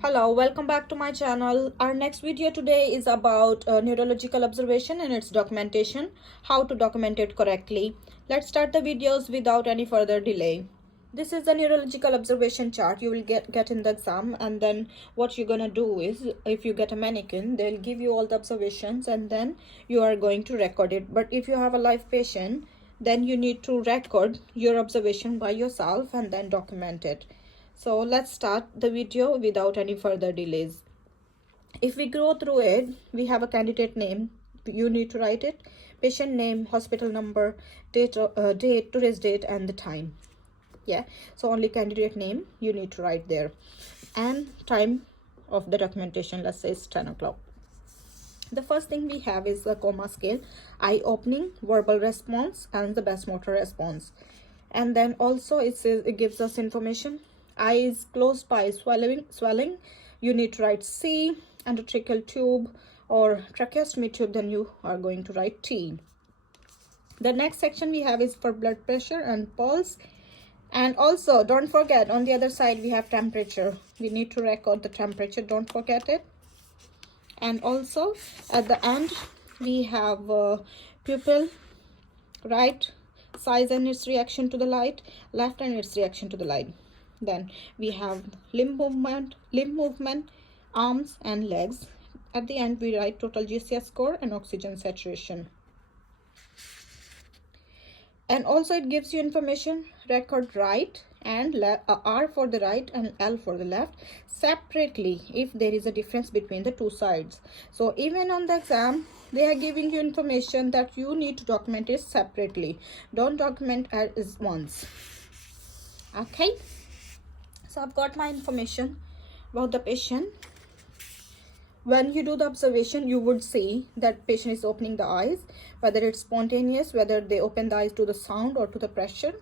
Hello, welcome back to my channel. Our next video today is about neurological observation and its documentation, how to document it correctly. Let's start the videos without any further delay. This is the neurological observation chart you will get in the exam, and then what you're gonna do is, if you get a mannequin, they'll give you all the observations and then you are going to record it. But if you have a live patient, then you need to record your observation by yourself and then document it. So let's start the video without any further delays. If we go through it, we have a candidate name. You need to write it, patient name, hospital number, date, today's date, and the time. Yeah, so only candidate name you need to write there, and time of the documentation. Let's say it's 10 o'clock. The first thing we have is a coma scale, eye opening, verbal response, and the best motor response. And then also it gives us information. Eyes closed by swelling, you need to write C. Endotracheal tube or tracheostomy tube, then you are going to write T. The next section we have is for blood pressure and pulse. And also don't forget, on the other side we have temperature. We need to record the temperature, don't forget it. And also at the end we have pupil, right size and its reaction to the light, left and its reaction to the light. Then we have limb movement, arms and legs. At the end we write total GCS score and oxygen saturation. And also it gives you information, record right and R for the right and L for the left separately if there is a difference between the two sides. So even on the exam they are giving you information that you need to document it separately. Don't document as once. Okay, so I've got my information about the patient. When you do the observation, you would see that patient is opening the eyes, whether it's spontaneous, whether they open the eyes to the sound or to the pressure.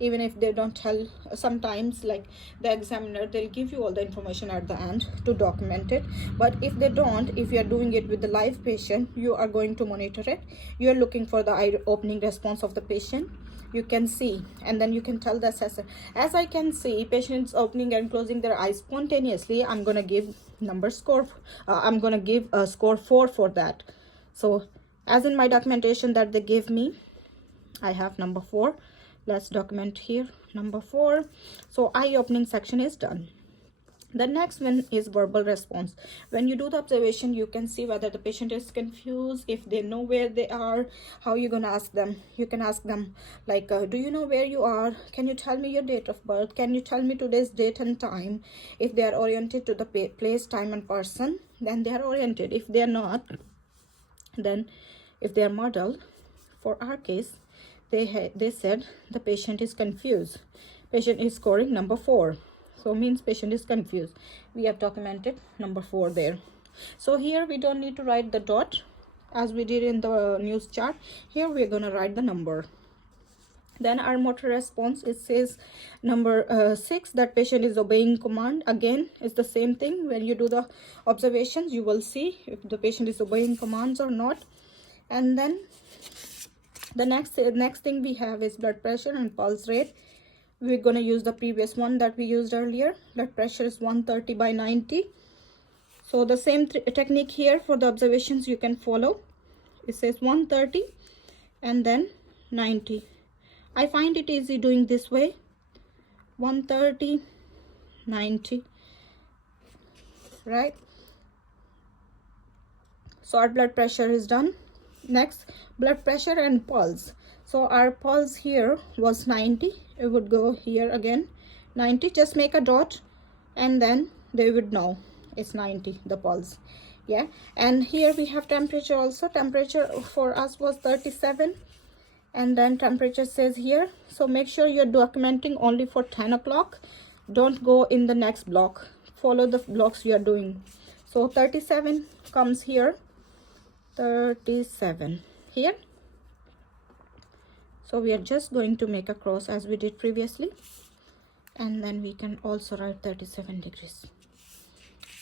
Even if they don't tell, sometimes like the examiner, they'll give you all the information at the end to document it. But if they don't, if you are doing it with the live patient, you are going to monitor it. You are looking for the eye opening response of the patient. You can see, and then you can tell the assessor, as I can see patients opening and closing their eyes spontaneously, I'm gonna give I'm gonna give a score 4 for that. So as in my documentation that they gave me, I have number 4. Let's document here number 4. So eye opening section is done. The next one is verbal response. When you do the observation, you can see whether the patient is confused, if they know where they are, how you're gonna ask them. You can ask them like, do you know where you are? Can you tell me your date of birth? Can you tell me today's date and time? If they are oriented to the place, time and person, then they are oriented. If they are not, then if they are muddled, for our case, they said the patient is confused. Patient is scoring number 4. So means patient is confused. We have documented number 4 there. So here we don't need to write the dot as we did in the news chart. Here we're going to write the number. Then our motor response, it says number 6, that patient is obeying command. Again, it's the same thing. When you do the observations, you will see if the patient is obeying commands or not. And then the next thing we have is blood pressure and pulse rate. We're going to use the previous one that we used earlier. Blood pressure is 130 by 90. So the same technique here for the observations you can follow. It says 130 and then 90. I find it easy doing this way. 130, 90. Right? So our blood pressure is done. Next, blood pressure and pulse. So our pulse here was 90. It would go here again 90. Just make a dot and then they would know it's 90, the pulse. Yeah, and here we have temperature also. Temperature for us was 37, and then temperature says here. So make sure you're documenting only for 10 o'clock. Don't go in the next block. Follow the blocks you are doing. So 37 comes here, 37 here. So we are just going to make a cross as we did previously, and then we can also write 37 degrees.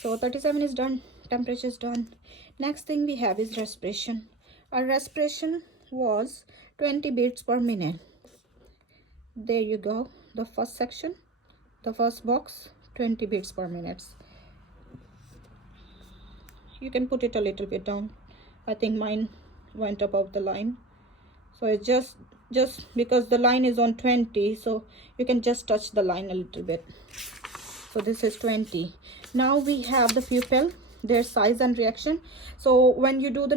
So 37 is done, temperature is done. Next thing we have is respiration. Our respiration was 20 beats per minute. There you go, the first section, the first box, 20 beats per minute. You can put it a little bit down. I think mine went above the line, so it's just because the line is on 20, so you can just touch the line a little bit. So this is 20. Now we have the pupil, their size and reaction. So when you do the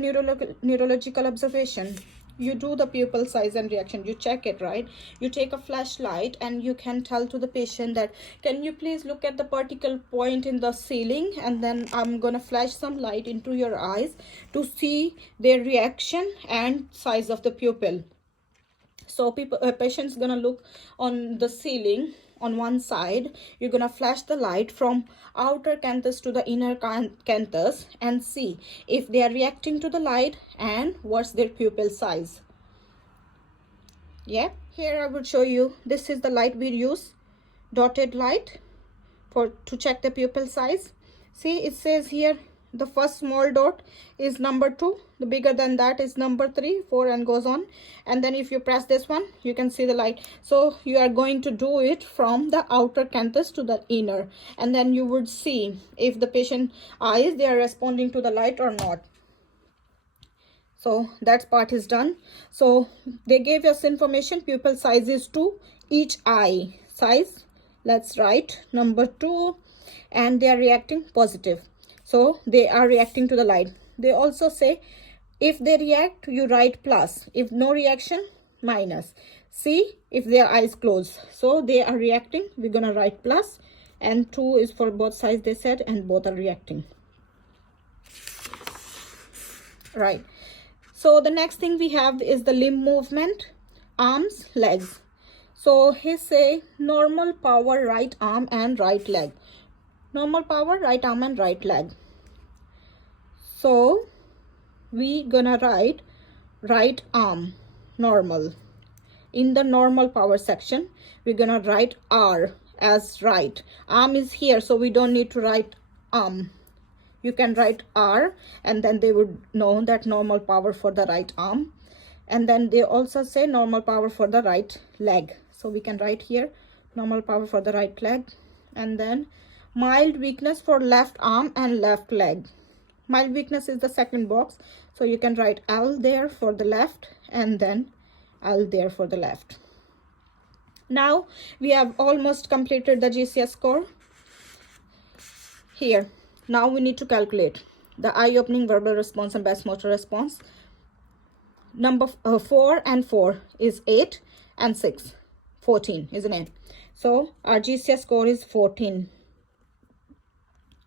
neurological observation, you do the pupil size and reaction, you check it, right? You take a flashlight and you can tell to the patient that, can you please look at the particle point in the ceiling, and then I'm gonna flash some light into your eyes to see their reaction and size of the pupil. So patient's gonna look on the ceiling on one side. You're gonna flash the light from outer canthus to the inner canthus and see if they are reacting to the light and what's their pupil size. Yeah, here I will show you. This is the light we use, dotted light, to check the pupil size. See, it says here the first small dot is number 2, the bigger than that is number 3, 4, and goes on. And then if you press this one, you can see the light. So you are going to do it from the outer canthus to the inner, and then you would see if the patient eyes, they are responding to the light or not. So that part is done. So they gave us information, pupil size is 2, each eye size, let's write number 2, and they are reacting positive. So they are reacting to the light. They also say if they react, you write plus. If no reaction, minus. See if their eyes close. So they are reacting, we're gonna write plus, and 2 is for both sides, they said, and both are reacting. Right. So the next thing we have is the limb movement, arms, legs. So he say normal power right arm and right leg. Normal power right arm and right leg. So we gonna write right arm normal. In the normal power section, we're gonna write R as right. Arm is here, so we don't need to write arm. You can write R, and then they would know that normal power for the right arm. And then they also say normal power for the right leg. So we can write here normal power for the right leg, and then mild weakness for left arm and left leg. Mild weakness is the second box, so you can write L there for the left and then L there for the left. Now we have almost completed the GCS score. Here, now we need to calculate the eye opening, verbal response, and best motor response. Number 4 and 4 is 8, and 6, 14, isn't it? So our GCS score is 14.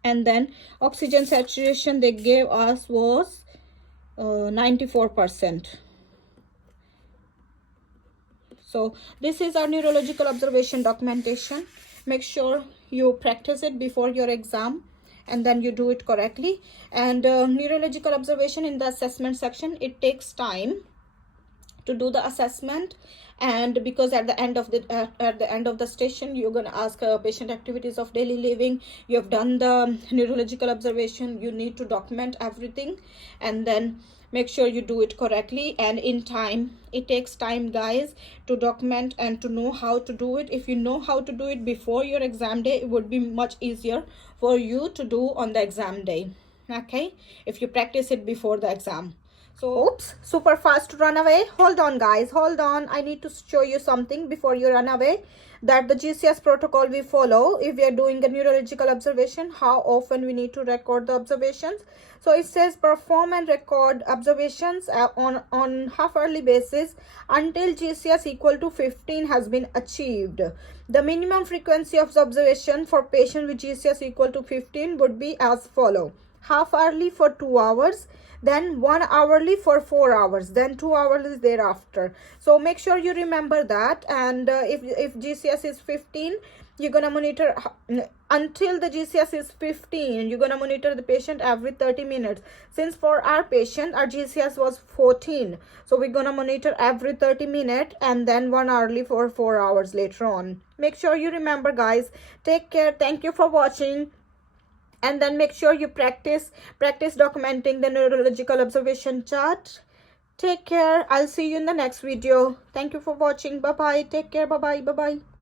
And then oxygen saturation they gave us was 94%. So this is our neurological observation documentation. Make sure you practice it before your exam, and then you do it correctly. And neurological observation in the assessment section, it takes time to do the assessment, and because at the end of the station you're going to ask patient activities of daily living. You have done the neurological observation, you need to document everything, and then make sure you do it correctly and in time. It takes time, guys, to document and to know how to do it. If you know how to do it before your exam day, it would be much easier for you to do on the exam day, okay, if you practice it before the exam. So oops, super fast to run away. Hold on, guys, hold on. I need to show you something before you run away, that the GCS protocol we follow if we are doing a neurological observation, how often we need to record the observations. So it says perform and record observations on half-hourly basis until GCS equal to 15 has been achieved. The minimum frequency of the observation for patient with GCS equal to 15 would be as follow: half-hourly for 2 hours, then 1 hourly for 4 hours, then 2 hours thereafter. So make sure you remember that. And if GCS is 15, you're gonna monitor until the GCS is 15. You're gonna monitor the patient every 30 minutes. Since for our patient, our GCS was 14, so we're gonna monitor every 30 minutes, and then 1 hourly for 4 hours later on. Make sure you remember, guys. Take care. Thank you for watching. And then make sure you practice documenting the neurological observation chart. Take care. I'll see you in the next video. Thank you for watching. Bye bye. Take care. Bye bye. Bye bye.